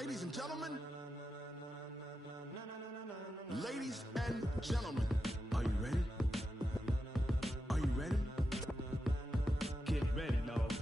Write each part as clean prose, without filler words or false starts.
Ladies and gentlemen, are you ready? Are you ready? Get ready, dog.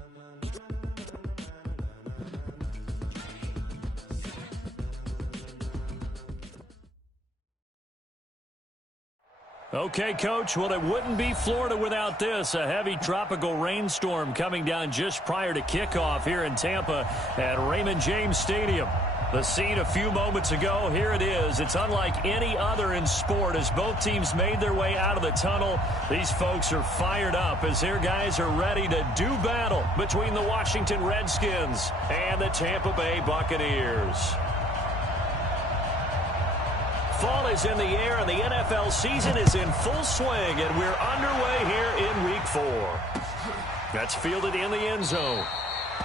Okay, Coach, well, it wouldn't be Florida without this. A heavy tropical rainstorm coming down just prior to kickoff here in Tampa at Raymond James Stadium. The scene a few moments ago, here it is. It's unlike any other in sport as both teams made their way out of the tunnel. These folks are fired up as their guys are ready to do battle between the Washington Redskins and the Tampa Bay Buccaneers. Fall is in the air, and the NFL season is in full swing, and we're underway here in Week 4. That's fielded in the end zone.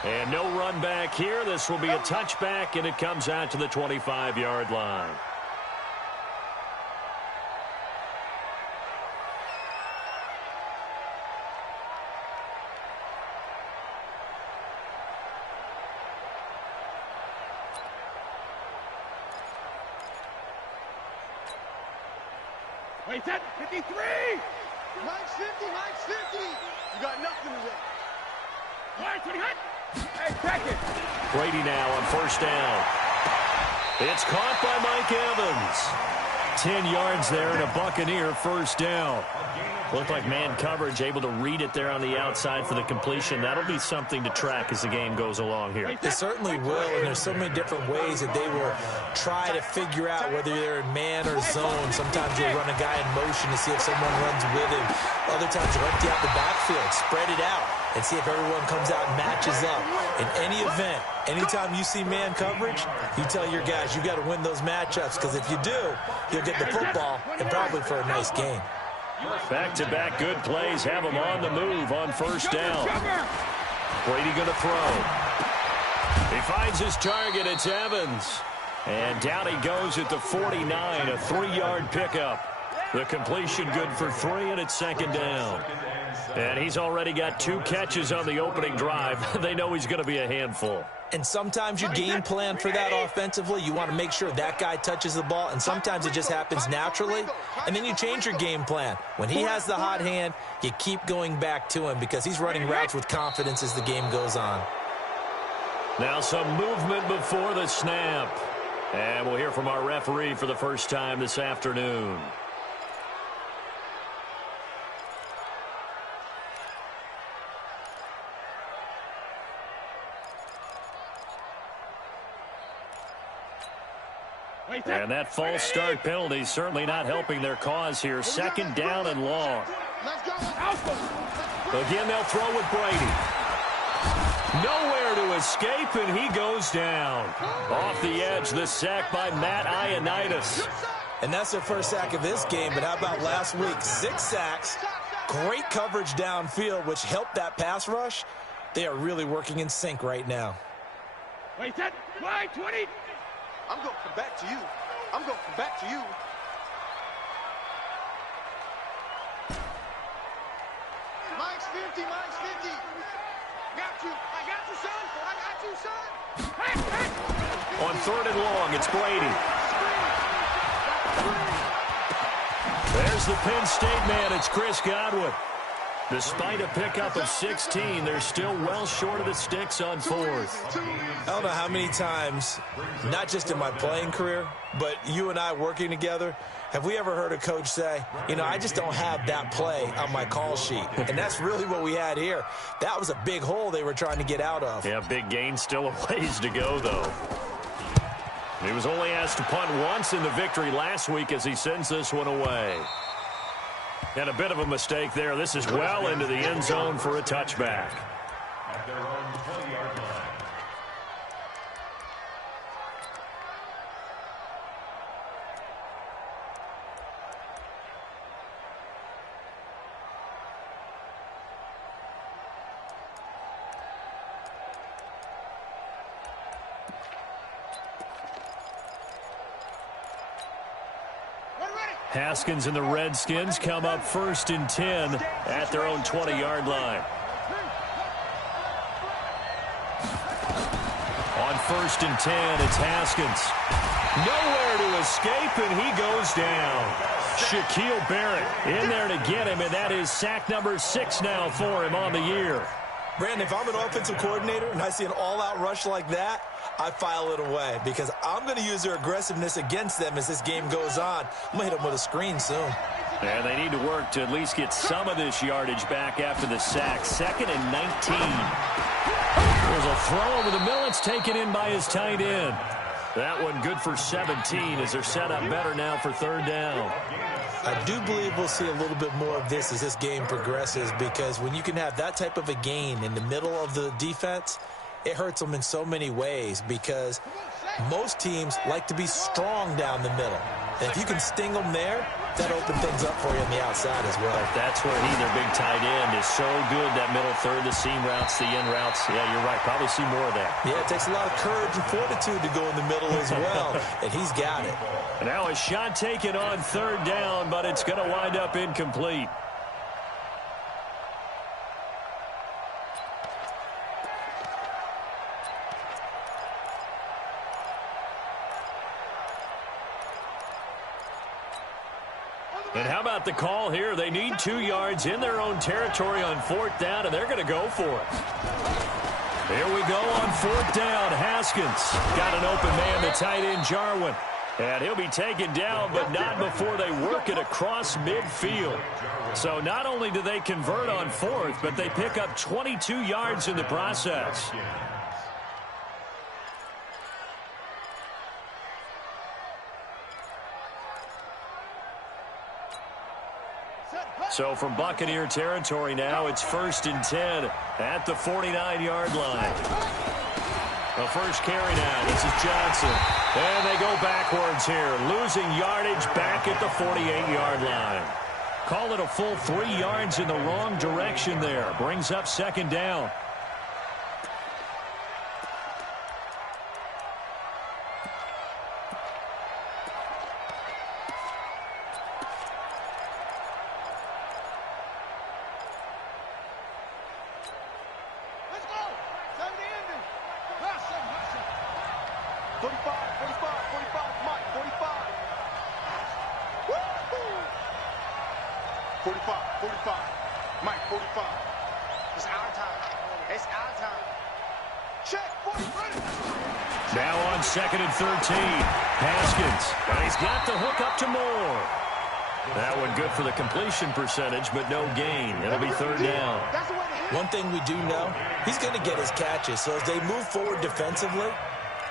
And no run back here. This will be a touchback, and it comes out to the 25-yard line. Wait, 53! Mine's 50, mine's 50! You got nothing to say. All right, 20 hut! Hey, check it! Brady now on first down. It's caught by Mike Evans. 10 yards there and a Buccaneer first down. Looked like man coverage, able to read it there on the outside for the completion. That'll be something to track as the game goes along here. It certainly will, and there's so many different ways that they will try to figure out whether they're in man or zone. Sometimes you'll run a guy in motion to see if someone runs with him. Other times you'll empty out the backfield, spread it out, and see if everyone comes out and matches up. In any event, anytime you see man coverage, you tell your guys you've got to win those matchups, because if you do, you'll get the football and probably for a nice game. Back-to-back good plays have him on the move on first down. Brady going to throw. He finds his target. It's Evans. And down he goes at the 49, a 3-yard pickup. The completion good for 3, and it's second down. And he's already got 2 catches on the opening drive. They know he's going to be a handful. And sometimes you game plan for that offensively. You want to make sure that guy touches the ball, and sometimes it just happens naturally. And then you change your game plan. When he has the hot hand, you keep going back to him because he's running routes with confidence as the game goes on. Now some movement before the snap. And we'll hear from our referee for the first time this afternoon. And that false start penalty is certainly not helping their cause here. Second down and long. Again, they'll throw with Brady. Nowhere to escape, and he goes down. Off the edge, the sack by Matt Ioannidis. And that's their first sack of this game, but how about last week? 6 sacks, great coverage downfield, which helped that pass rush. They are really working in sync right now. Wait, that line 20. I'm going to come back to you. I'm going to come back to you. Mine's 50, mine's 50. Got you. I got you, son. I got you, son. Hey, hey. On third and long, it's Brady. There's the Penn State man. It's Chris Godwin. Despite a pickup of 16, they're still well short of the sticks on fourth. I don't know how many times, not just in my playing career, but you and I working together, have we ever heard a coach say, you know, I just don't have that play on my call sheet. And that's really what we had here. That was a big hole they were trying to get out of. Yeah, big gain, still a ways to go, though. He was only asked to punt once in the victory last week as he sends this one away. And a bit of a mistake there. This is well into the end zone for a touchback. Haskins and the Redskins come up first and 10 at their own 20-yard line. On first and 10. It's Haskins. Nowhere to escape, and he goes down. Shaquille Barrett in there to get him, and that is sack number 6 now for him on the year. Brandon, if I'm an offensive coordinator and I see an all-out rush like that, I file it away because I'm going to use their aggressiveness against them as this game goes on. I'm going to hit them with a screen soon. And they need to work to at least get some of this yardage back after the sack. 2nd and 19. There's a throw over the middle. It's taken in by his tight end. That one good for 17 as they're set up better now for 3rd down. I do believe we'll see a little bit more of this as this game progresses because when you can have that type of a gain in the middle of the defense, it hurts them in so many ways because most teams like to be strong down the middle. And if you can sting them there, that opens things up for you on the outside as well. That's where their big tight end, is so good, that middle third, the seam routes, the in routes. Yeah, you're right. Probably see more of that. Yeah, it takes a lot of courage and fortitude to go in the middle as well, and he's got it. And now a shot taken on 3rd down, but it's going to wind up incomplete. And how about the call here? They need 2 yards in their own territory on 4th down, and they're going to go for it. Here we go on 4th down. Haskins got an open man, the tight end, Jarwin. And he'll be taken down, but not before they work it across midfield. So not only do they convert on 4th, but they pick up 22 yards in the process. So from Buccaneer territory now, it's 1st and 10 at the 49-yard line. The first carry now. This is Johnson. And they go backwards here, losing yardage back at the 48-yard line. Call it a full 3 yards in the wrong direction there. Brings up 2nd down. Now on 2nd and 13. Haskins. And he's got the hook up to Moore. That one good for the completion percentage, but no gain. It'll be 3rd down. One thing we do know, he's going to get his catches. So as they move forward defensively,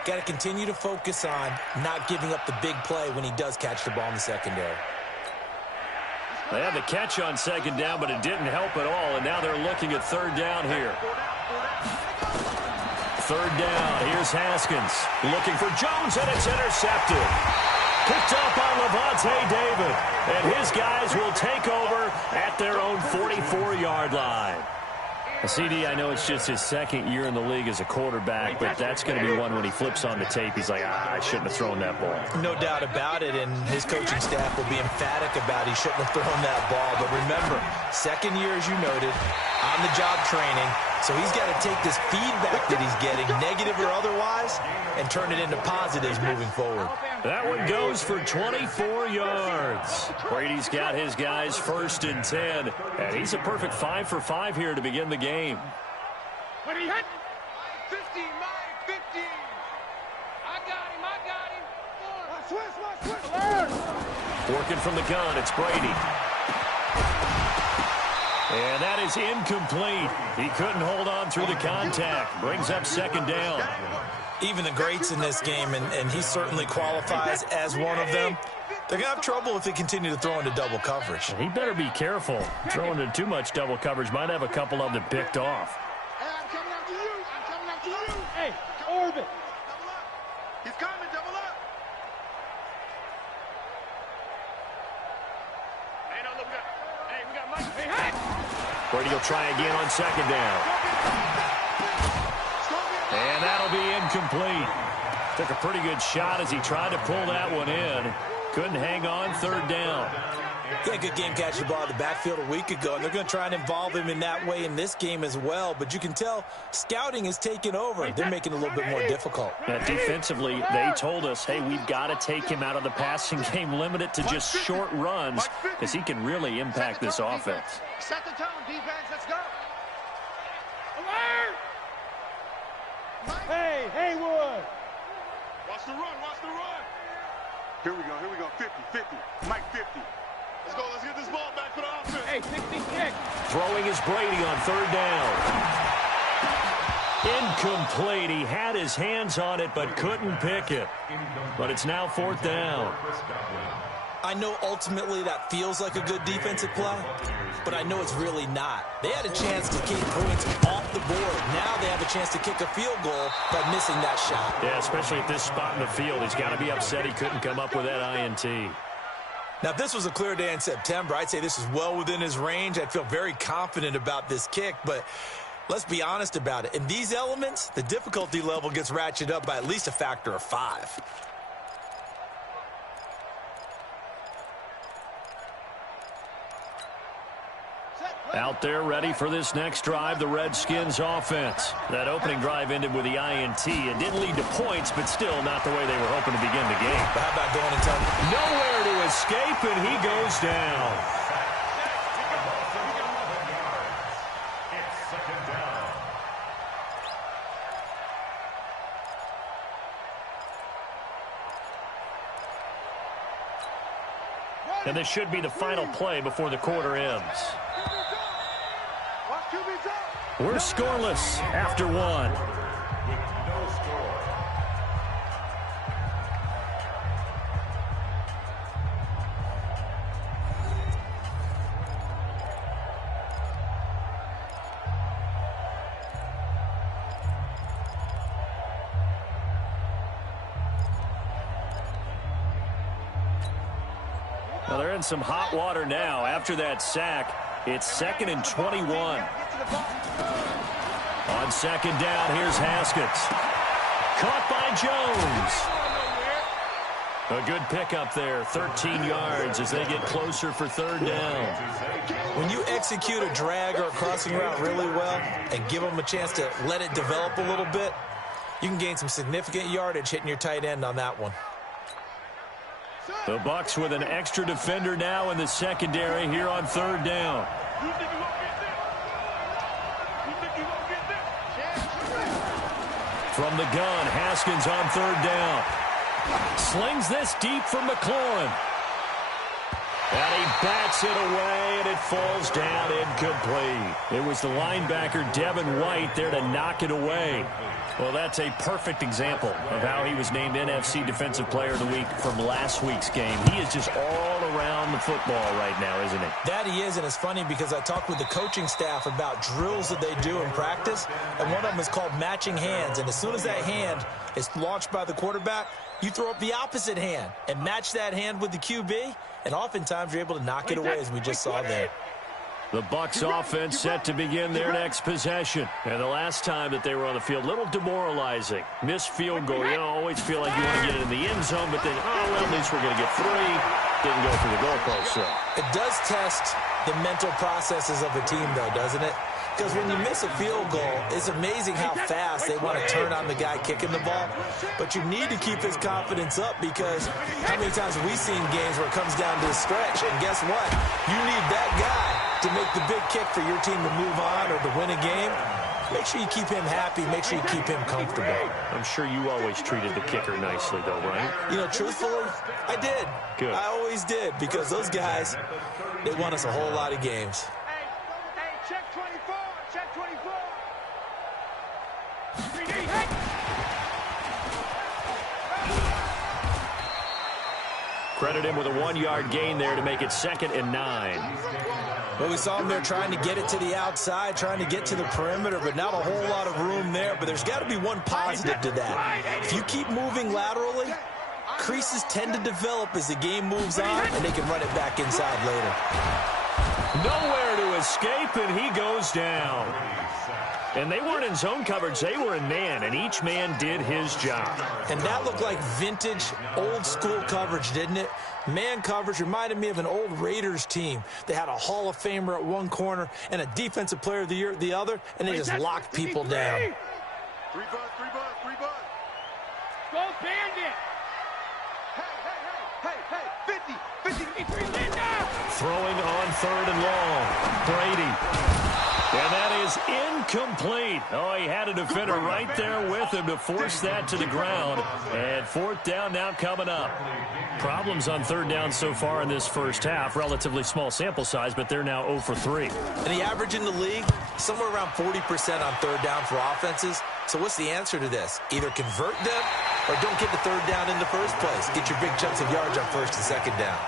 got to continue to focus on not giving up the big play when he does catch the ball in the secondary. They had the catch on 2nd down, but it didn't help at all, and now they're looking at 3rd down here. 3rd down. Here's Haskins looking for Jones, and it's intercepted. Picked up by Levante David, and his guys will take over at their own 44-yard line. CD, I know it's just his 2nd year in the league as a quarterback, but that's going to be one when he flips on the tape. He's like, I shouldn't have thrown that ball. No doubt about it, and his coaching staff will be emphatic about he shouldn't have thrown that ball. But remember, 2nd year, as you noted, on-the-job training. So he's got to take this feedback that he's getting, negative or otherwise, and turn it into positives moving forward. That one goes for 24 yards. Brady's got his guys 1st and 10, and he's a perfect 5 for 5 here to begin the game. When he hit 15, mine, 15. I got him. Watch switch. Working from the gun, it's Brady. And that is incomplete. He couldn't hold on through the contact. Brings up 2nd down. Even the greats in this game, and he certainly qualifies as one of them, they're going to have trouble if they continue to throw into double coverage. He better be careful. Throwing into too much double coverage might have a couple of them picked off. Hey, I'm coming after you. Hey, orbit. Double up. He's coming, double up. Hey, no, look, we got Mike. Hey. Brady will try again on 2nd down. And that'll be incomplete. Took a pretty good shot as he tried to pull that one in. Couldn't hang on 3rd down. Yeah, good game catching the ball in the backfield a week ago, and they're going to try and involve him in that way in this game as well. But you can tell scouting is taking over. They're making it a little bit more difficult. Defensively, they told us, hey, we've got to take him out of the passing game, limit it to just short runs, because he can really impact this offense. Set the tone, defense. Let's go. Hey, Haywood. Watch the run, watch the run. Here we go, 50, 50, Mike 50. Let's go, let's get this ball back for the offense. Hey, 66. Throwing is Brady on third down. Incomplete. He had his hands on it but couldn't pick it. But it's now fourth down. I know ultimately that feels like a good defensive play, but I know it's really not. They had a chance to keep points off the board. Now they have a chance to kick a field goal by missing that shot. Yeah, especially at this spot in the field. He's got to be upset he couldn't come up with that INT. Now, if this was a clear day in September, I'd say this is well within his range. I'd feel very confident about this kick, but let's be honest about it. In these elements, the difficulty level gets ratcheted up by at least a factor of 5. Out there ready for this next drive, the Redskins offense. That opening drive ended with the INT. It didn't lead to points, but still not the way they were hoping to begin the game. But how about going and telling him? Nowhere to escape, and he goes down. And this should be the final play before the quarter ends. We're scoreless after one. Well, they're in some hot water now. After that sack, it's 2nd and 21. On second down, here's Haskins. Caught by Jones. A good pickup there, 13 yards as they get closer for third down. When you execute a drag or a crossing route really well and give them a chance to let it develop a little bit, you can gain some significant yardage hitting your tight end on that one. The Bucs with an extra defender now in the secondary here on third down. From the gun, Haskins on third down. Slings this deep for McLaurin. And he bats it away, and it falls down incomplete. It was the linebacker, Devin White, there to knock it away. Well, that's a perfect example of how he was named NFC Defensive Player of the Week from last week's game. He is just all around the football right now, isn't he? That he is, and it's funny because I talked with the coaching staff about drills that they do in practice, and one of them is called matching hands. And as soon as that hand is launched by the quarterback, you throw up the opposite hand and match that hand with the QB, and oftentimes you're able to knock it away, as we just saw there. The Bucs offense set to begin their next possession. And the last time that they were on the field, a little demoralizing. Missed field goal. You know, always feel like you want to get it in the end zone, but then, oh, well, at least we're going to get 3. Didn't go through the goalpost, so. It does test the mental processes of a team, though, doesn't it? Because when you miss a field goal, it's amazing how fast they want to turn on the guy kicking the ball. But you need to keep his confidence up, because how many times have we seen games where it comes down to the stretch? And guess what? You need that guy to make the big kick for your team to move on or to win a game. Make sure you keep him happy. Make sure you keep him comfortable. I'm sure you always treated the kicker nicely, though, right? You know, truthfully, I did. Good. I always did, because those guys, they won us a whole lot of games. Hey, check 24, check 24. Credit him with a 1-yard gain there to make it 2nd and 9. Well, we saw him there trying to get it to the outside, trying to get to the perimeter, but not a whole lot of room there. But there's got to be one positive to that. If you keep moving laterally, creases tend to develop as the game moves on, and they can run it back inside later. Nowhere to escape, and he goes down. And they weren't in zone coverage. They were in man, and each man did his job. And that looked like vintage, old-school coverage, didn't it? Man coverage reminded me of an old Raiders team. They had a Hall of Famer at one corner and a Defensive Player of the Year at the other, and they just locked people down. Three buzz. Go Bandit. Hey, 50. Linda. Throwing on 3rd and long. Brady. And that is incomplete. Oh, he had a defender right there with him to force that to the ground. And 4th down now coming up. Problems on 3rd down so far in this first half. Relatively small sample size, but they're now 0 for 3. And the average in the league, somewhere around 40% on 3rd down for offenses. So what's the answer to this? Either convert them or don't get the 3rd down in the first place. Get your big chunks of yards on 1st and 2nd down.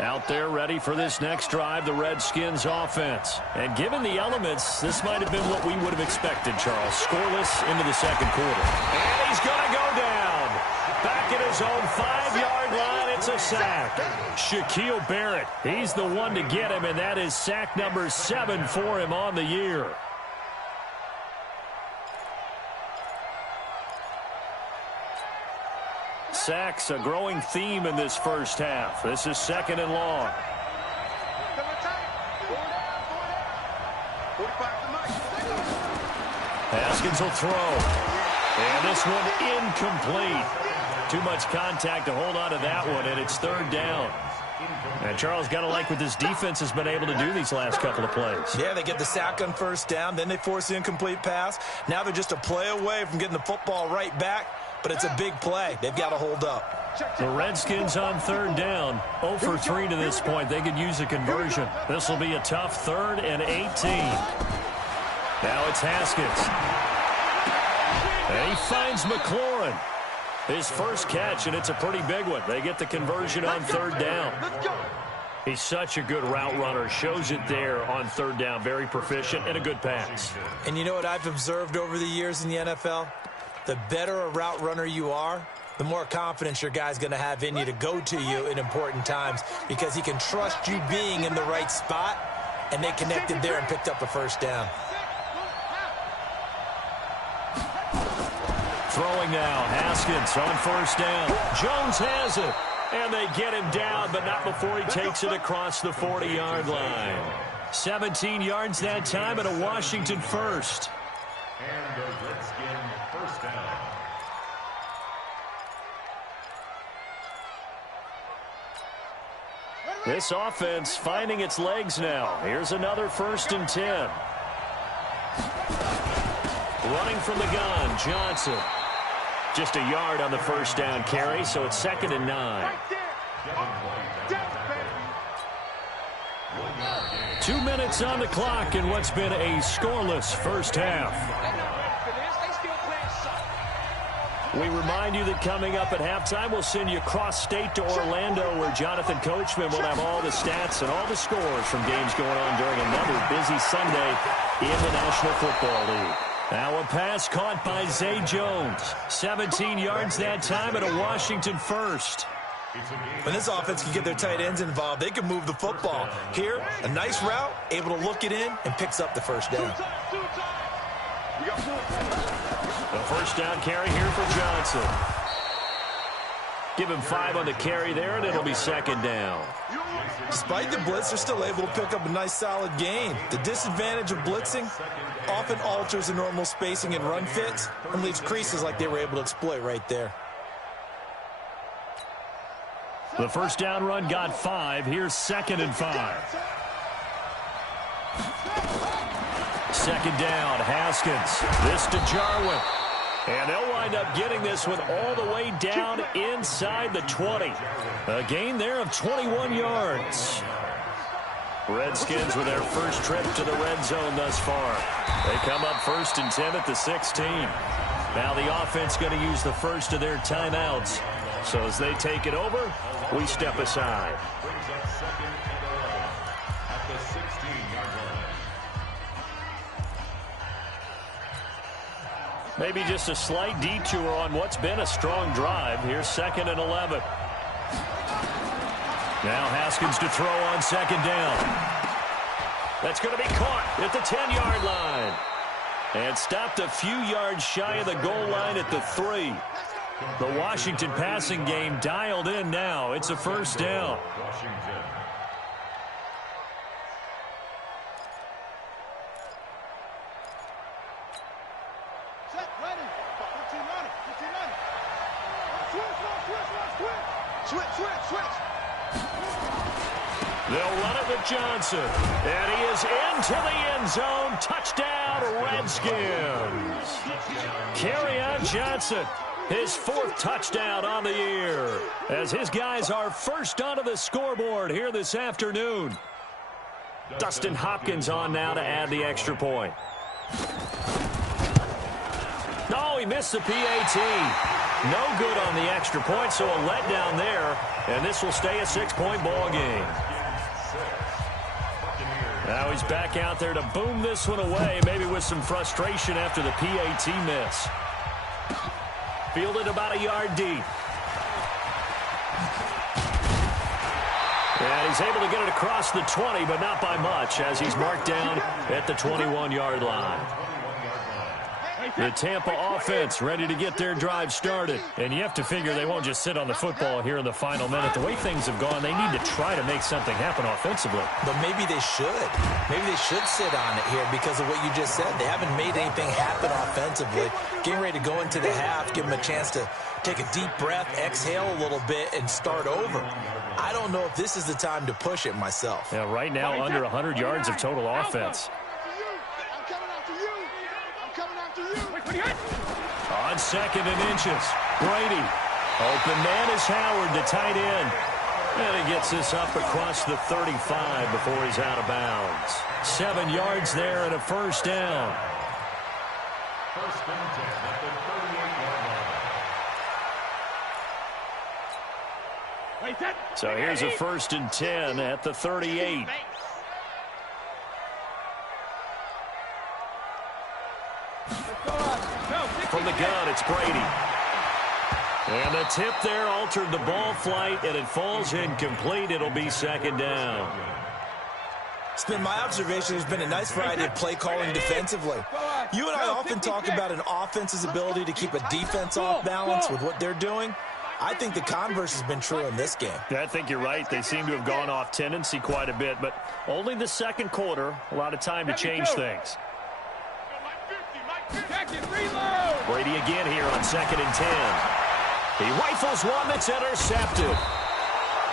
Out there ready for this next drive, the Redskins offense. And given the elements, this might have been what we would have expected, Charles. Scoreless into the 2nd quarter. And he's going to go down. Back at his own 5-yard line, it's a sack. Shaquille Barrett, he's the one to get him, and that is sack number 7 for him on the year. Sacks, a growing theme in this first half. This is 2nd and long. Haskins will throw. And this one incomplete. Too much contact to hold on to that one, and it's 3rd down. And Charles, got to like what this defense has been able to do these last couple of plays. Yeah, they get the sack on 1st down, then they force the incomplete pass. Now they're just a play away from getting the football right back, but it's a big play. They've got to hold up. The Redskins on 3rd down, 0 for 3 to this point. They could use a conversion. This will be a tough 3rd and 18. Now it's Haskins. And he finds McLaurin. His first catch, and it's a pretty big one. They get the conversion on 3rd down. He's such a good route runner. Shows it there on 3rd down. Very proficient and a good pass. And you know what I've observed over the years in the NFL? The better a route runner you are, the more confidence your guy's going to have in you to go to you in important times because he can trust you being in the right spot, and they connected there and picked up a 1st down. Throwing now, Haskins on 1st down. Jones has it, and they get him down, but not before he takes it across the 40-yard line. 17 yards that time and a Washington 1st. And a Redskin 1st down. This offense finding its legs now. Here's another 1st and 10. Running from the gun, Johnson. Just a yard on the 1st down carry, so it's 2nd and 9. 2 minutes on the clock in what's been a scoreless first half. We remind you that coming up at halftime, we'll send you cross-state to Orlando, where Jonathan Coachman will have all the stats and all the scores from games going on during another busy Sunday in the National Football League. Now a pass caught by Zay Jones. 17 yards that time and a Washington 1st. When this offense can get their tight ends involved, they can move the football. Here, a nice route, able to look it in, and picks up the 1st down. The 1st down carry here for Johnson. Give him 5 on the carry there, and it'll be 2nd down. Despite the blitz, they're still able to pick up a nice solid gain. The disadvantage of blitzing often alters the normal spacing and run fits and leaves creases like they were able to exploit right there. The 1st down run got 5. Here's 2nd and 5. 2nd down, Haskins. This to Jarwin. And they'll wind up getting this one all the way down inside the 20. A gain there of 21 yards. Redskins with their first trip to the red zone thus far. They come up 1st and 10 at the 16. Now the offense going to use the first of their timeouts So as they take it over, we step aside. Brings up 2nd and 11 at the 16-yard line. Maybe just a slight detour on what's been a strong drive. Here's 2nd and 11. Now Haskins to throw on 2nd down. That's going to be caught at the 10-yard line. And stopped a few yards shy of the goal line at the 3. The Washington passing game dialed in now. It's a 1st down. Washington. Set, ready. 15 minutes, 15 minutes. Switch. They'll run it with Johnson. And he is into the end zone. Touchdown, Redskins. Kerryon Johnson, his 4th touchdown on the year, as his guys are first onto the scoreboard here this afternoon. Dustin Hopkins on now to add the extra point. No, he missed the PAT. No good on the extra point, so a letdown there, and this will stay a 6-point ball game. Now he's back out there to boom this one away, maybe with some frustration after the PAT miss. Fielded about a yard deep. And he's able to get it across the 20, but not by much, as he's marked down at the 21-yard line. The Tampa offense ready to get their drive started. And you have to figure they won't just sit on the football here in the final minute. The way things have gone, they need to try to make something happen offensively. But maybe they should. Maybe they should sit on it here because of what you just said. They haven't made anything happen offensively. Getting ready to go into the half, give them a chance to take a deep breath, exhale a little bit, and start over. I don't know if this is the time to push it myself. Yeah, right now, under 100 yards of total offense. On 2nd and inches, Brady. Open man is Howard, the tight end. And he gets this up across the 35 before he's out of bounds. 7 yards there and a 1st down. 1st and 10 at the 38-yard line. So here's a 1st and 10 at the 38. From the gun, it's Brady. And the tip there altered the ball flight, and it falls incomplete. It'll be 2nd down. It's been my observation there's been a nice variety of play calling defensively. You and I often talk about an offense's ability to keep a defense off balance with what they're doing. I think the converse has been true in this game. I think you're right. They seem to have gone off tendency quite a bit, but only the 2nd quarter, a lot of time to change things. Brady again here on 2nd and 10. He rifles one that's intercepted.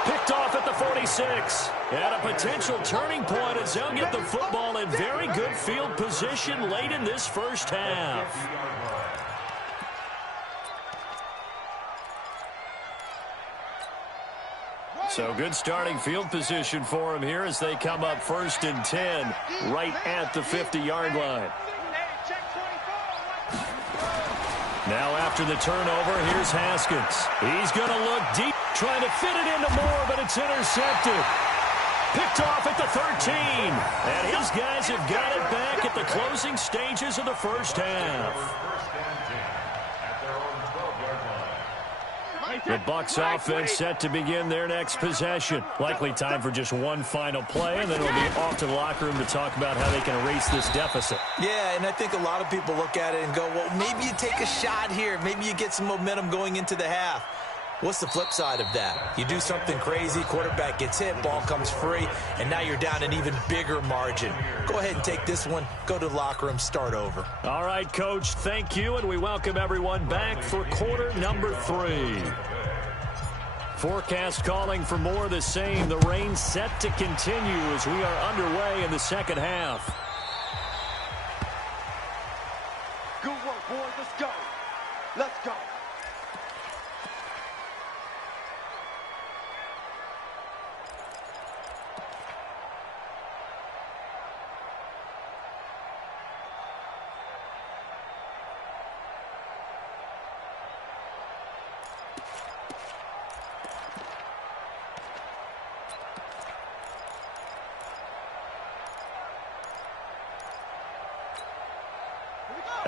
Picked off at the 46. And a potential turning point as they'll get the football in very good field position late in this 1st half. So good starting field position for him here as they come up 1st and 10 right at the 50-yard line. Now after the turnover, here's Haskins. He's going to look deep, trying to fit it into Moore, but it's intercepted. Picked off at the 13. And his guys have got it back at the closing stages of the 1st half. The Bucs offense set to begin their next possession. Likely time for just one final play, and then it'll be off to the locker room to talk about how they can erase this deficit. Yeah, and I think a lot of people look at it and go, well, maybe you take a shot here. Maybe you get some momentum going into the half. What's the flip side of that? You do something crazy, quarterback gets hit, ball comes free, and now you're down an even bigger margin. Go ahead and take this one, go to the locker room, start over. All right, Coach, thank you, and we welcome everyone back for quarter number 3. Forecast calling for more of the same. The rain set to continue as we are underway in the 2nd half. Good work, boys. Let's go. Let's go.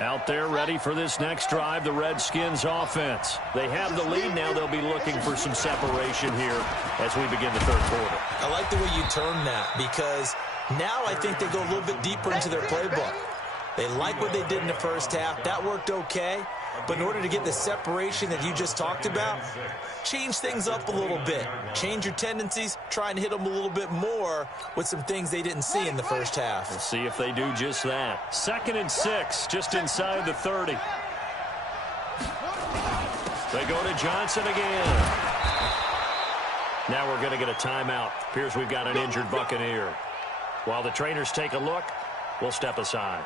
Out there ready for this next drive, the Redskins offense. They have the lead. Now they'll be looking for some separation here as we begin the third quarter. I like the way you term that, because now I think they go a little bit deeper into their playbook. They like what they did in the first half. That worked okay. But in order to get the separation that you just talked about, change things up a little bit. Change your tendencies. Try and hit them a little bit more with some things they didn't see in the first half. We'll see if they do just that. 2nd and 6, just inside the 30. They go to Johnson again. Now we're going to get a timeout. Appears we've got an injured Buccaneer. While the trainers take a look, we'll step aside.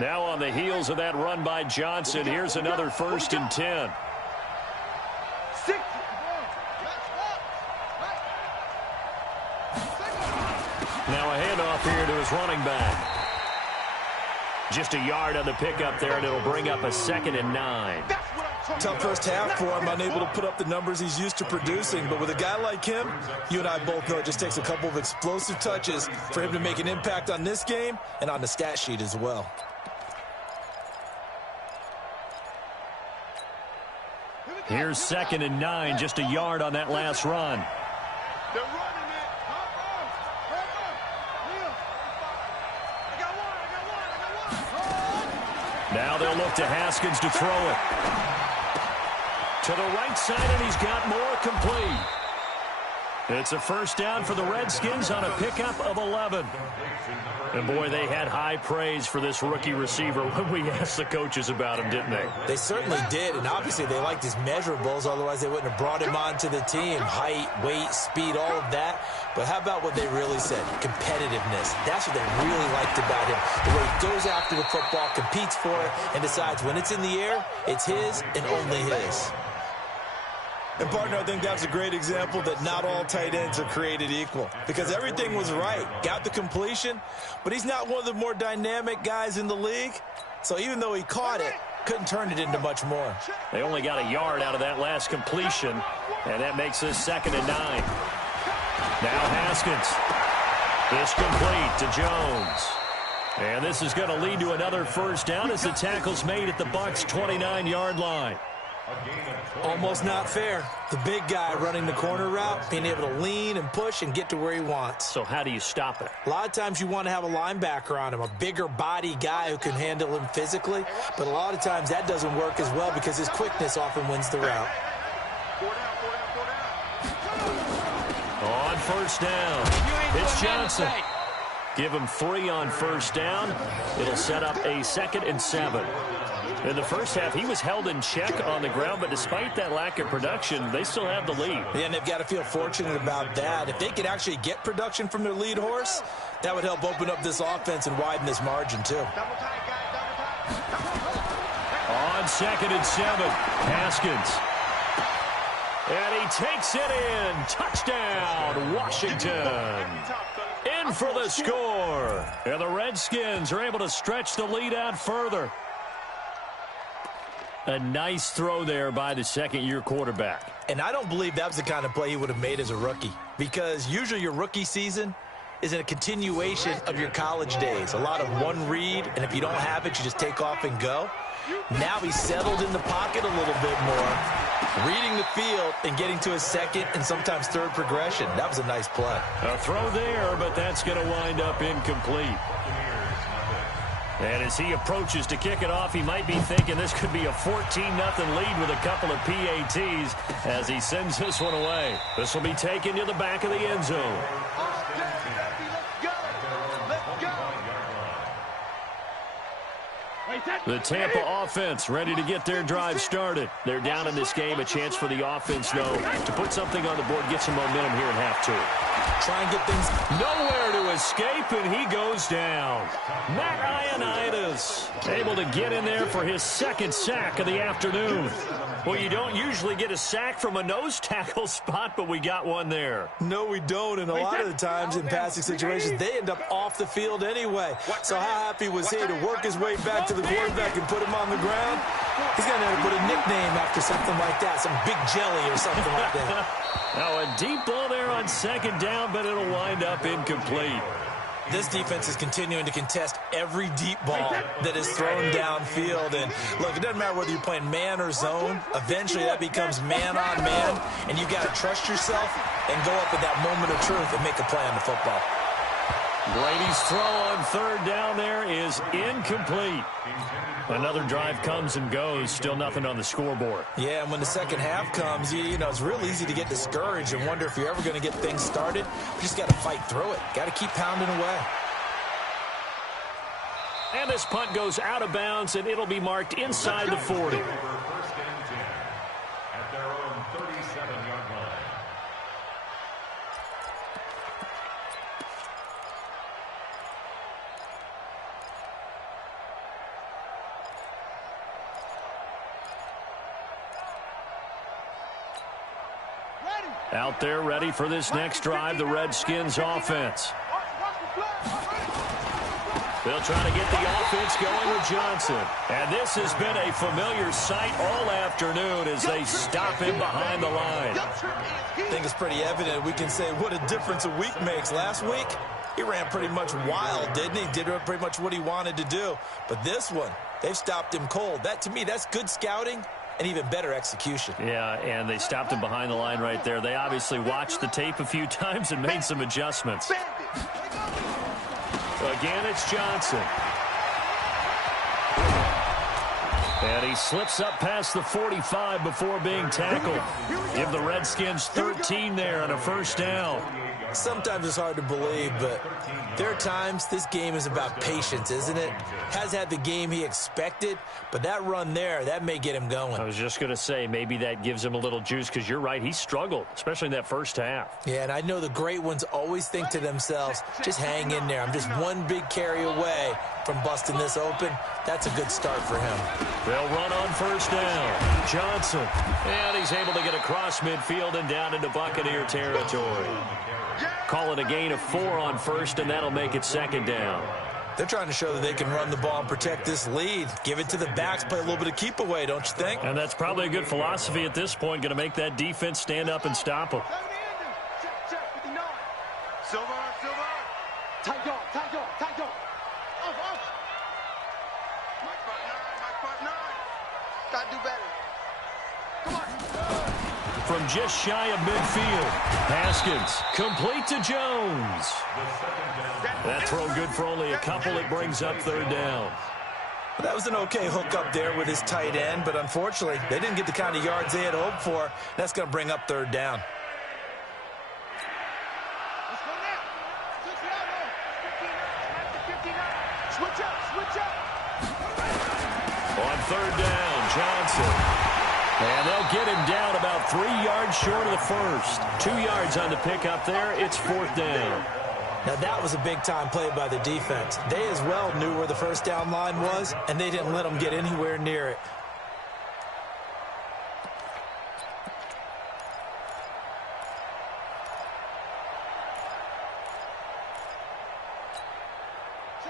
Now on the heels of that run by Johnson, here's another 1st and 10. Now a handoff here to his running back. Just a yard on the pickup there, and it'll bring up a 2nd and 9. Tough first half for him, unable to put up the numbers he's used to producing. But with a guy like him, you and I both know it just takes a couple of explosive touches for him to make an impact on this game and on the stat sheet as well. Here's 2nd and 9, just a yard on that last run. They're running it. Now they'll look to Haskins to throw it. To the right side, and he's got more complete. It's a 1st down for the Redskins on a pickup of 11. And, boy, they had high praise for this rookie receiver when we asked the coaches about him, didn't they? They certainly did, and obviously they liked his measurables, otherwise they wouldn't have brought him onto the team. Height, weight, speed, all of that. But how about what they really said? Competitiveness. That's what they really liked about him. The way he goes after the football, competes for it, and decides when it's in the air, it's his and only his. And, partner, I think that's a great example that not all tight ends are created equal, because everything was right. Got the completion, but he's not one of the more dynamic guys in the league. So even though he caught it, couldn't turn it into much more. They only got a yard out of that last completion, and that makes this 2nd and 9. Now Haskins. This complete to Jones. And this is going to lead to another 1st down as the tackle's made at the Bucs' 29-yard line. Almost not fair. The big guy running the corner route, being able to lean and push and get to where he wants. So how do you stop it? A lot of times you want to have a linebacker on him, a bigger body guy who can handle him physically. But a lot of times that doesn't work as well because his quickness often wins the route. On 1st down, it's Johnson. Give him 3 on 1st down. It'll set up a 2nd and 7. In the first half, he was held in check on the ground, but despite that lack of production, they still have the lead. Yeah, and they've got to feel fortunate about that. If they could actually get production from their lead horse, that would help open up this offense and widen this margin, too. On 2nd and 7, Haskins. And he takes it in. Touchdown, Washington. In for the score. And the Redskins are able to stretch the lead out further. A nice throw there by the 2nd-year quarterback. And I don't believe that was the kind of play he would have made as a rookie, because usually your rookie season is a continuation of your college days. A lot of one read, and if you don't have it, you just take off and go. Now he's settled in the pocket a little bit more, reading the field and getting to his 2nd and sometimes 3rd progression. That was a nice play. A throw there, but that's going to wind up incomplete. And as he approaches to kick it off, he might be thinking this could be a 14-0 lead with a couple of PATs as he sends this one away. This will be taken to the back of the end zone. The Tampa offense ready to get their drive started. They're down in this game. A chance for the offense, though, to put something on the board, get some momentum here in half 2. Try and get things nowhere to escape, and he goes down. Matt Ioannidis able to get in there for his 2nd sack of the afternoon. Well, you don't usually get a sack from a nose tackle spot, but we got one there. No, we don't, and a lot of the times in passing situations, they end up off the field anyway. So how happy was he to work his way back to the quarterback and put him on the ground? He's going to put a nickname after something like that, some big jelly or something like that. Now a deep ball there on second down, but it'll wind up incomplete. This defense is continuing to contest every deep ball that is thrown downfield. And, look, it doesn't matter whether you're playing man or zone. Eventually, that becomes man-on-man, and you've got to trust yourself and go up at that moment of truth and make a play on the football. Brady's throw on third down there is incomplete. Another drive comes and goes, still nothing on the scoreboard. Yeah, and when the second half comes, you know, it's real easy to get discouraged and wonder if you're ever going to get things started. You just got to fight through it. Got to keep pounding away. And this punt goes out of bounds, and it'll be marked inside the 40. First and 10 at their own 37-yard line. Out there ready for this next drive, the Redskins offense. They'll try to get the offense going with Johnson. And this has been a familiar sight all afternoon as they stop him behind the line. I think it's pretty evident. We can say what a difference a week makes. Last week, he ran pretty much wild, didn't he? Did pretty much what he wanted to do. But this one, they've stopped him cold. That, to me, that's good scouting and even better execution. Yeah, and they stopped him behind the line right there. They obviously watched the tape a few times and made some adjustments. Again, it's Johnson. And he slips up past the 45 before being tackled. Give the Redskins 13 there on a first down. Sometimes it's hard to believe, but there are times this game is about patience, isn't it? Has had the game he expected, but that run there, that may get him going. I was just going to say, maybe that gives him a little juice, because you're right, he struggled, especially in that first half. Yeah, and I know the great ones always think to themselves, just hang in there. I'm just one big carry away from busting this open. That's a good start for him. They'll run on first down. Johnson. And he's able to get across midfield and down into Buccaneer territory. Call it a gain of 4 on first, and that'll make it second down. They're trying to show that they can run the ball and protect this lead. Give it to the backs, play a little bit of keep away, don't you think? And that's probably a good philosophy at this point, going to make that defense stand up and stop them. Silver. Tight dog. Off. Mike 5'9". Gotta do better. Come on. From just shy of midfield, Haskins complete to Jones. That throw good for only a couple. It brings up third down. Well, that was an okay hook up there with his tight end, but unfortunately, they didn't get the kind of yards they had hoped for. That's going to bring up third down. Let's go now. Switch up. On third down, Johnson. And they'll get him down about 3 yards short of the first. 2 yards on the pickup there. It's fourth down. Now, that was a big-time play by the defense. They as well knew where the first down line was, and they didn't let them get anywhere near it.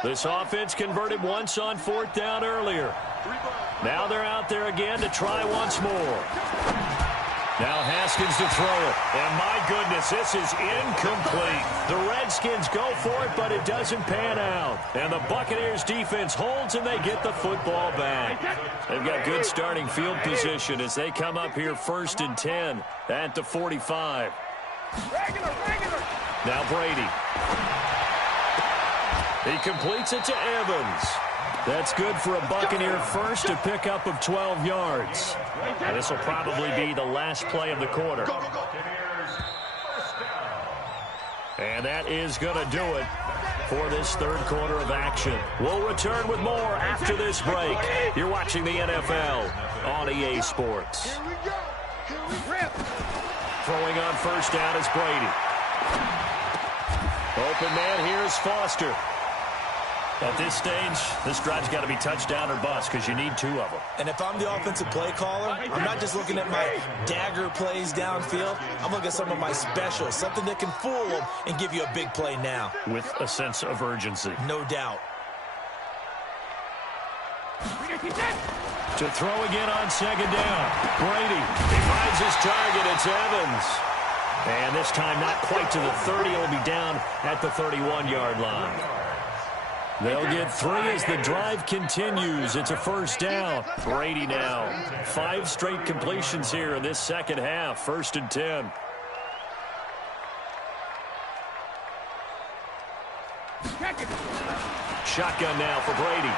This offense converted once on fourth down earlier. Now they're out there again to try once more. Now Haskins to throw it. And my goodness, this is incomplete. The Redskins go for it, but it doesn't pan out. And the Buccaneers defense holds, and they get the football back. They've got good starting field position as they come up here first and 10 at the 45. Now Brady. He completes it to Evans. That's good for a Buccaneer first, to pick up of 12 yards. And this will probably be the last play of the quarter. And that is going to do it for this third quarter of action. We'll return with more after this break. You're watching the NFL on EA Sports. Throwing on first down is Brady. Open man here is Foster. At this stage, this drive's got to be touchdown or bust, because you need 2 of them. And if I'm the offensive play caller, I'm not just looking at my dagger plays downfield. I'm looking at some of my specials, something that can fool them and give you a big play now. With a sense of urgency. No doubt. To throw again on second down. Brady, he finds his target. It's Evans. And this time not quite to the 30. He'll be down at the 31-yard line. They'll get 3 as the drive continues. It's a first down. Brady now. 5 straight completions here in this second half. 1st and 10. Shotgun now for Brady.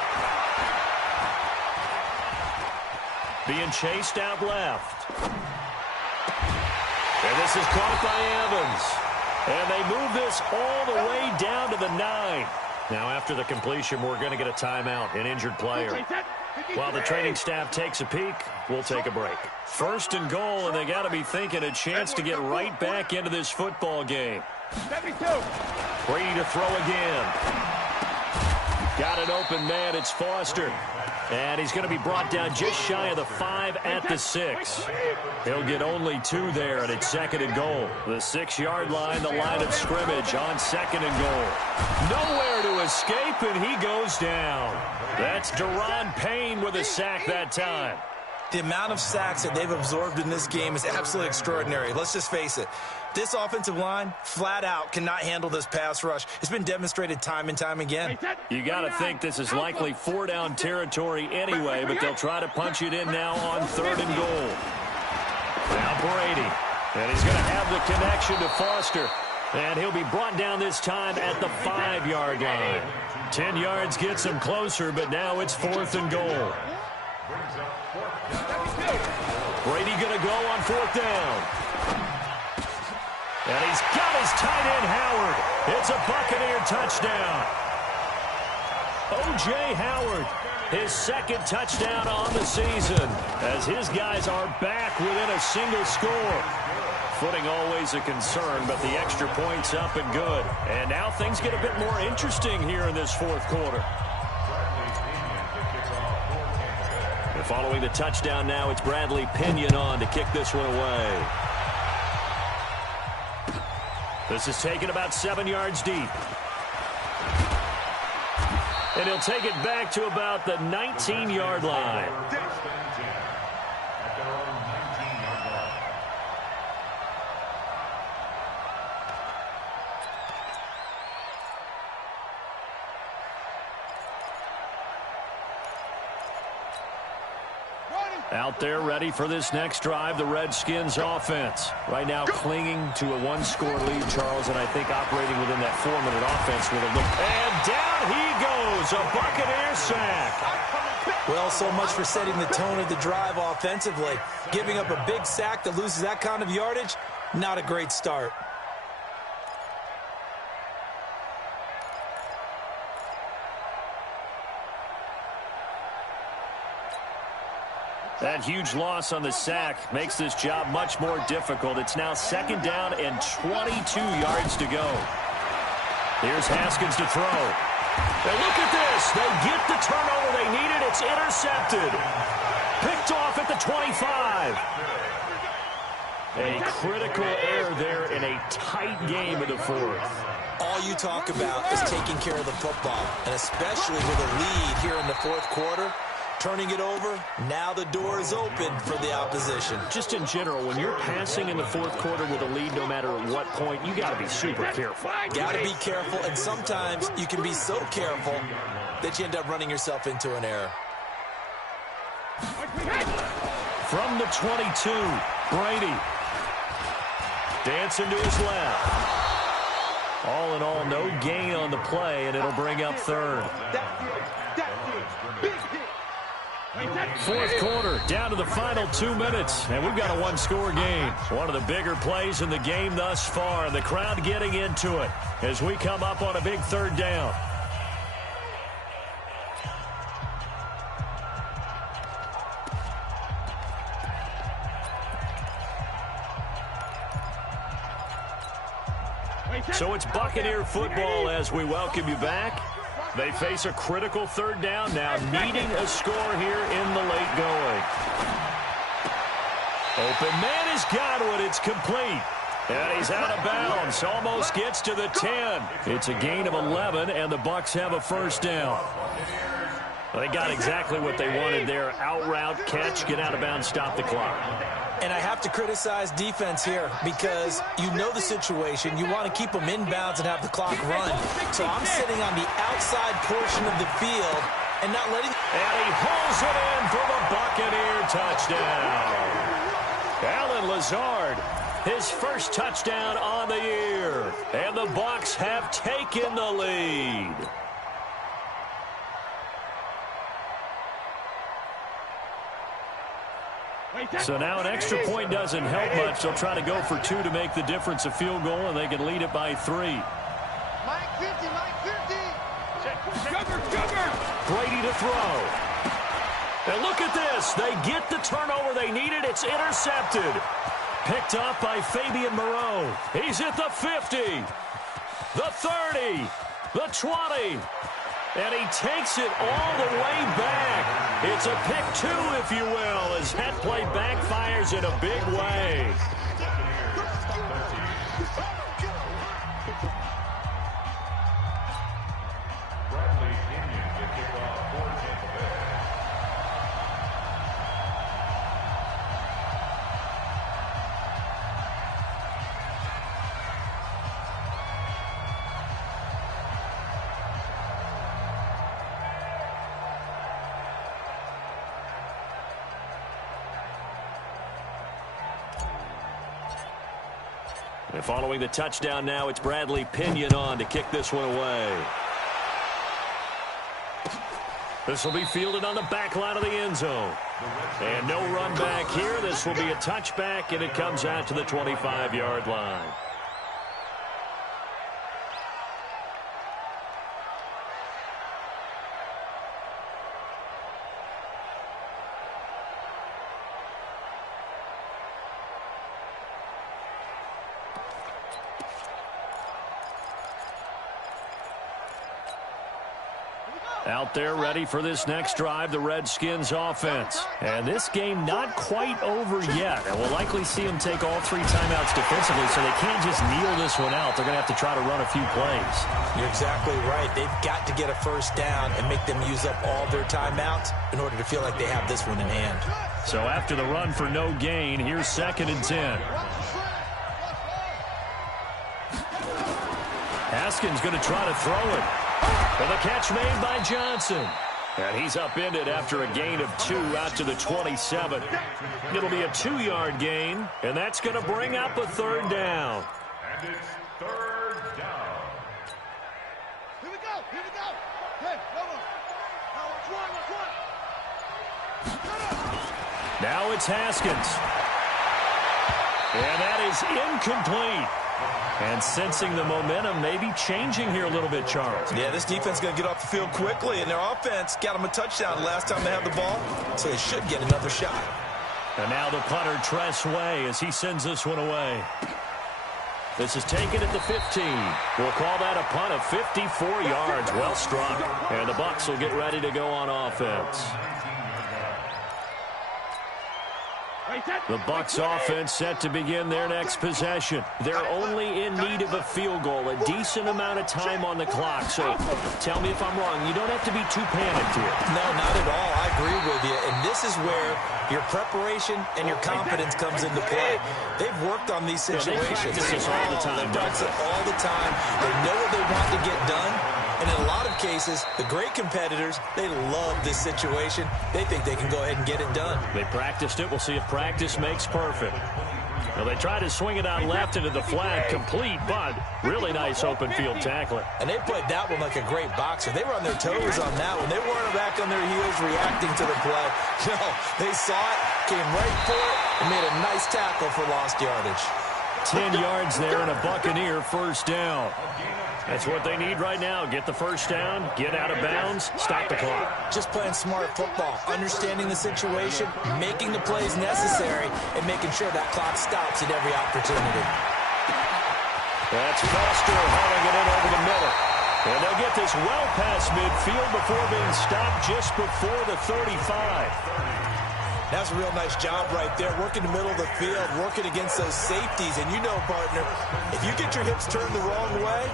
Being chased out left. And this is caught by Evans. And they move this all the way down to the 9. Now after the completion, we're going to get a timeout, an injured player. While the training staff takes a peek, we'll take a break. 1st and goal, and they got to be thinking a chance to get right back into this football game. 72. Brady to throw again. Got an open man. It's Foster. And he's going to be brought down just shy of the 5 at the 6. He'll get only 2 there, and it's 2nd and goal. The 6-yard line, the line of scrimmage on 2nd and goal. Nowhere to escape, and he goes down. That's Deron Payne with a sack that time. The amount of sacks that they've absorbed in this game is absolutely extraordinary. Let's just face it. This offensive line, flat out, cannot handle this pass rush. It's been demonstrated time and time again. You got to think this is likely 4-down territory anyway, but they'll try to punch it in now on 3rd and goal. Now Brady. And he's going to have the connection to Foster. And he'll be brought down this time at the 5-yard line. 10 yards gets him closer, but now it's 4th and goal. Brady going to go on 4th down. And he's got his tight end, Howard. It's a Buccaneer touchdown. O.J. Howard, his 2nd touchdown on the season, as his guys are back within a single score. Footing always a concern, but the extra point's up and good. And now things get a bit more interesting here in this 4th quarter. And following the touchdown now, it's Bradley Pinion on to kick this one away. This is taken about 7 yards deep. And he'll take it back to about the 19-yard line. Out there ready for this next drive, the Redskins offense. Right now clinging to a 1-score lead, Charles, and I think operating within that 4-minute offense with a look. And down he goes, a Buccaneer sack. Well, so much for setting the tone of the drive offensively. Giving up a big sack that loses that kind of yardage, not a great start. That huge loss on the sack makes this job much more difficult. It's now 2nd down and 22 yards to go. Here's Haskins to throw. And look at this. They get the turnover they needed. It's intercepted. Picked off at the 25. A critical error there in a tight game in the 4th. All you talk about is taking care of the football, and especially with a lead here in the 4th quarter. Turning it over, now the door is open for the opposition. Just in general, when you're passing in the 4th quarter with a lead, no matter at what point, you got to be super careful. Got to be careful, and sometimes you can be so careful that you end up running yourself into an error. From the 22, Brady. Dancing to his left. All in all, no gain on the play, and it'll bring up 3rd. 4th quarter, down to the final 2 minutes, and we've got a 1-score game. One of the bigger plays in the game thus far, and the crowd getting into it as we come up on a big 3rd down. So it's Buccaneer football as we welcome you back. They face a critical 3rd down now, needing a score here in the late going. Open man is Godwin. It's complete. And he's out of bounds. Almost gets to the 10. It's a gain of 11, and the Bucs have a 1st down. They got exactly what they wanted there. Out route, catch, get out of bounds, stop the clock. And I have to criticize defense here because you know the situation. You want to keep them inbounds and have the clock run. So I'm sitting on the outside portion of the field and not letting... And he pulls it in for the Buccaneer touchdown. Allen Lazard, his first touchdown on the year. And the Bucs have taken the lead. So now an extra point doesn't help much. They'll try to go for 2 to make the difference a field goal, and they can lead it by 3. Mike 50, Mike 50. Sugar. Brady to throw. And look at this. They get the turnover they needed. It's intercepted. Picked up by Fabian Moreau. He's at the 50, the 30, the 20. And he takes it all the way back. It's a pick 2, if you will, as that play backfires in a big way. And following the touchdown now, it's Bradley Pinion on to kick this one away. This will be fielded on the back line of the end zone. And no run back here. This will be a touchback, and it comes out to the 25-yard line. Out there ready for this next drive, the Redskins offense. And this game not quite over yet. And we'll likely see them take all 3 timeouts defensively, so they can't just kneel this one out. They're going to have to try to run a few plays. You're exactly right. They've got to get a first down and make them use up all their timeouts in order to feel like they have this one in hand. So after the run for no gain, here's 2nd and 10. Haskins going to try to throw it. And the catch made by Johnson. And he's upended after a gain of 2 out to the 27. It'll be a 2-yard gain, and that's going to bring up a 3rd down. And it's 3rd down. Here we go. Hey, come on. Now let's run. Now it's Haskins. And that is incomplete. And sensing the momentum, maybe changing here a little bit, Charles. Yeah, this defense is going to get off the field quickly, and their offense got them a touchdown last time they had the ball, so they should get another shot. And now the punter, Tress Way, as he sends this one away. This is taken at the 15. We'll call that a punt of 54 yards. Well struck. And the Bucs will get ready to go on offense. The Bucs offense set to begin their next possession. They're only in need of a field goal, a decent amount of time on the clock. So tell me if I'm wrong. You don't have to be too panicked here. No, not at all. I agree with you. And this is where your preparation and your confidence comes into play. They've worked on these situations. They practice this all the time. They practice it all the time. They know what they want to get done. And in a lot of cases, the great competitors, they love this situation. They think they can go ahead and get it done. They practiced it. We'll see if practice makes perfect. Now they try to swing it out left into the flat, complete, but really nice open field tackling. And they played that one like a great boxer. They were on their toes on that one. They weren't back on their heels reacting to the play. No, they saw it, came right for it, and made a nice tackle for lost yardage. 10 yards there and a Buccaneer first down. That's what they need right now. Get the first down, get out of bounds, stop the clock. Just playing smart football, understanding the situation, making the plays necessary, and making sure that clock stops at every opportunity. That's Foster hauling it in over the middle. And they'll get this well past midfield before being stopped just before the 35. That's a real nice job right there, working the middle of the field, working against those safeties. And you know, partner, if you get your hips turned the wrong way,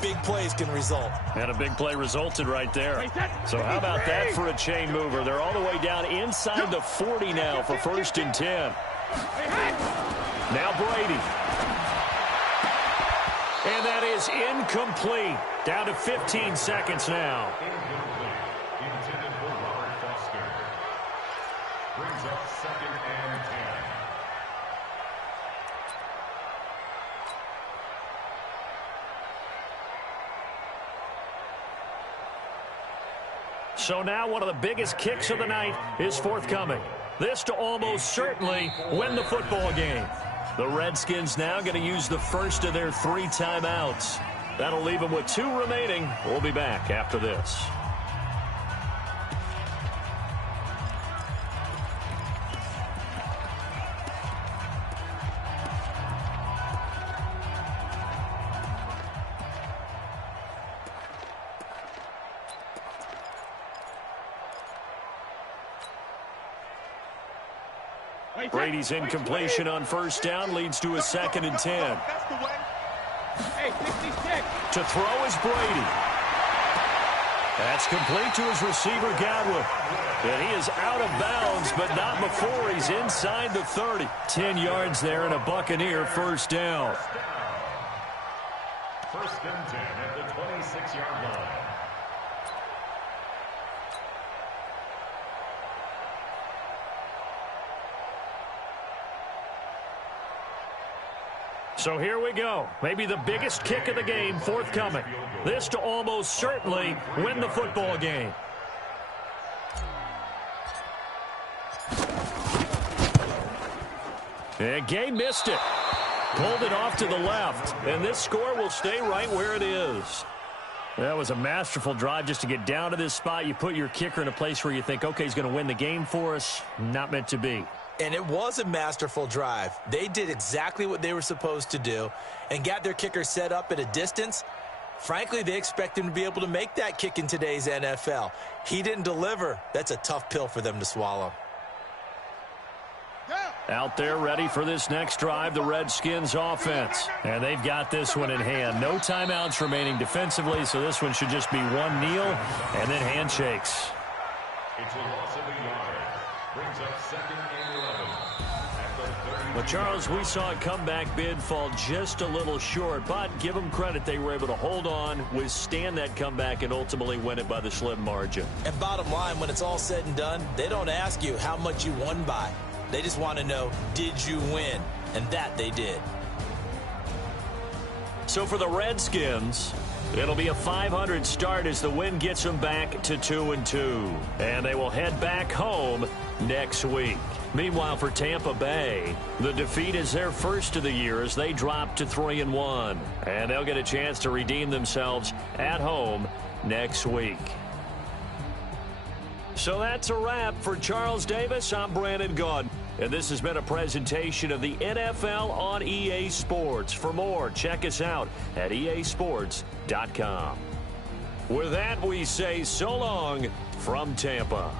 big plays can result. And a big play resulted right there. So how about that for a chain mover? They're all the way down inside the 40 now for 1st and 10. Now Brady. And that is incomplete. Down to 15 seconds now. Intended for Robert Foster. Brings up 2nd and 10. So now one of the biggest kicks of the night is forthcoming. This to almost certainly win the football game. The Redskins now going to use the first of their 3 timeouts. That'll leave them with 2 remaining. We'll be back after this. Brady's incompletion on 1st down leads to a 2nd and 10. That's the way. Hey, 66. To throw is Brady. That's complete to his receiver, Godwin. And he is out of bounds, but not before he's inside the 30. 10 yards there and a Buccaneer 1st down. 1st and 10 at the 26-yard line. So here we go. Maybe the biggest kick of the game forthcoming. This to almost certainly win the football game. And Gay missed it. Pulled it off to the left. And this score will stay right where it is. That was a masterful drive just to get down to this spot. You put your kicker in a place where you think, okay, he's going to win the game for us. Not meant to be. And it was a masterful drive. They did exactly what they were supposed to do and got their kicker set up at a distance. Frankly, they expect him to be able to make that kick in today's NFL. He didn't deliver. That's a tough pill for them to swallow. Out there ready for this next drive, the Redskins offense. And they've got this one in hand. No timeouts remaining defensively, so this one should just be one kneel and then handshakes. It's a loss of a yard. Brings up 2nd and 11. At the 30. But, Charles, we saw a comeback bid fall just a little short, but give them credit. They were able to hold on, withstand that comeback, and ultimately win it by the slim margin. And bottom line, when it's all said and done, they don't ask you how much you won by. They just want to know, did you win? And that they did. So for the Redskins, it'll be a 500 start as the win gets them back to 2-2. And they will head back home next week. Meanwhile, for Tampa Bay, the defeat is their first of the year as they drop to 3-1. And they'll get a chance to redeem themselves at home next week. So that's a wrap for Charles Davis. I'm Brandon Gaudin. And this has been a presentation of the NFL on EA Sports. For more, check us out at easports.com. With that, we say so long from Tampa.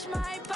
touch my